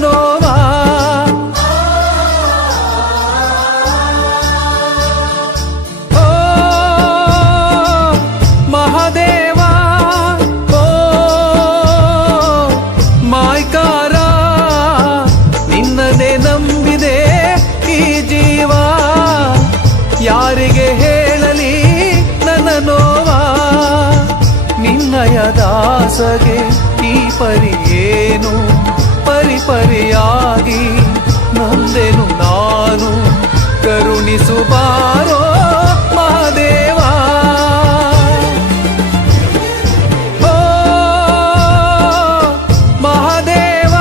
ನೋವಾ. ಓ ಮಹಾದೇವ, ಓ ಮಾಯ್ಕಾರ, ನಿನ್ನದೇ ನಂಬಿದೆ ಈ ಜೀವ. ಯಾರಿಗೆ ಹೇಳಲಿ ನನ್ನ ನೋವಾ, ನಿನ್ನಯ ದಾಸಗೆ ಈ ಪರಿಯೇನು. ಪರಿಪರಿಯಾಗಿ ನೊಂದೆನು ನಾನು, ಕರುಣಿಸು ಬಾರೋ ಮಹಾದೇವ. ಓ ಮಹಾದೇವ,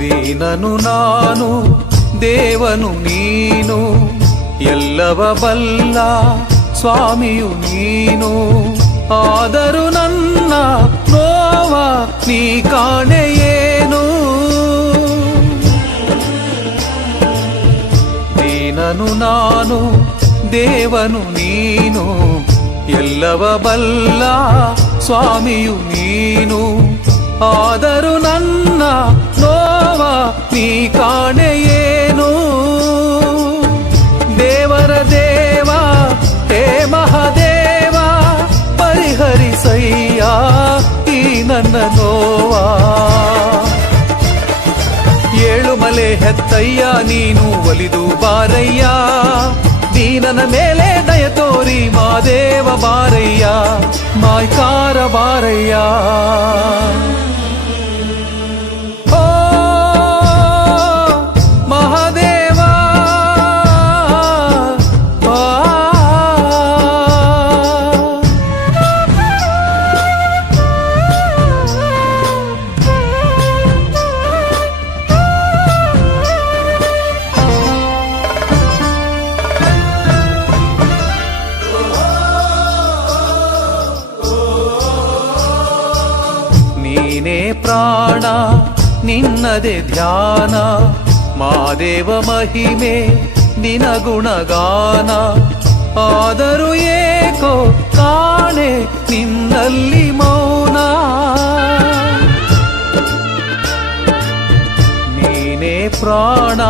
ದೀನನು ನಾನು, ದೇವನು ನೀನು, ಎಲ್ಲವ ಬಲ್ಲ ಸ್ವಾಮಿಯು ನೀನು. ಆದರೂ ನನ್ನ ನೋವ ನೀ ಕಾಣೆಯೇನು. ದೀನನು ನಾನು, ದೇವನು ನೀನು, ಎಲ್ಲವ ಬಲ್ಲ ಸ್ವಾಮಿಯು ನೀನು. ಆದರೂ ನನ್ನ ನೋವ ನೀ ಕಾಣೆಯೇನು. ದೇವರ ದೇವ ಹೇ ಮಹಾದೇವ, ಪರಿಹರಿಸಯ್ಯ ಈ ನನ್ನ ನೋವಾ. ಏಳುಮಲೆ ಹೆತ್ತಯ್ಯ ನೀನು ಒಲಿದು ಬಾರಯ್ಯ, ದೀನನ ಮೇಲೆ ದಯ ತೋರಿ ಮಾದೇವ ಬಾರಯ್ಯ, ಮಾಯ್ಕಾರ ಬಾರಯ್ಯ. ಓ ಮಹಾದೇವ, ನೀನೇ ಪ್ರಾಣ ನಿನ್ನದೇ ಧ್ಯಾನ, ಮಾದೇವ ಮಹಿಮೆ ನಿನ ಗುಣಗಾನ. ಆದರೂ ಏಕೋ ಕಾಣೆ ನಿನ್ನಲ್ಲಿ ಮೌನ. ನೀನೇ ಪ್ರಾಣ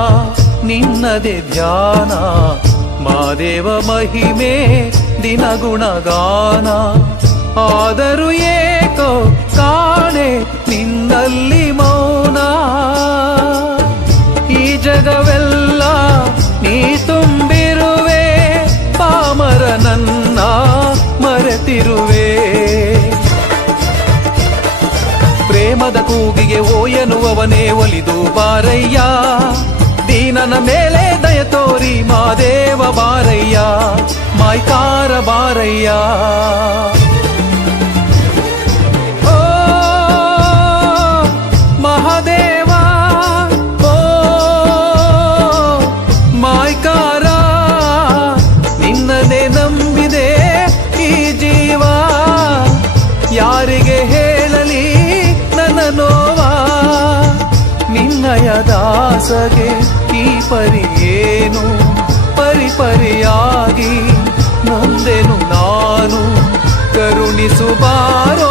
ನಿನ್ನದೇ ಧ್ಯಾನ, ಮಾದೇವ ಮಹಿಮೆ ದಿನ ಗುಣಗಾನ. ಆದರೂ ಏಕೋ ಕಾಣೆ ನಿನ್ನಲ್ಲಿ ಮೌನ. ಈ ಜಗವೆಲ್ಲ ನೀ ತುಂಬಿರುವೆ, ಪಾಮರನನ್ನ ಮರೆತಿರುವೆ. ಪ್ರೇಮದ ಕೂಗಿಗೆ ಓ ಎನ್ನುವವನೇ ಒಲಿದು ಬಾರಯ್ಯ, ದೀನನ ಮೇಲೆ ದಯ ತೋರಿ ಮಾದೇವ ಬಾರಯ್ಯ, ಮಾಯ್ಕಾರ ಬಾರಯ್ಯ. ಓ ಮಹಾದೇವ, ಓ ಮಾಯ್ಕಾರ, ನಿನ್ನನ್ನೇ ನಂಬಿದೆ ಈ ಜೀವ. ಯಾರಿಗೆ ಹೇಳಲಿ ನನ್ನ ನೋವಾ, ನಿನ್ನಯ ದಾಸಗೆ ಈ ಪರಿಯೇನು. ಪರಿಪರಿಯಾಗಿ ನೊಂದೆನು ನಾನು, ಕರುಣಿಸು ಬಾರೋ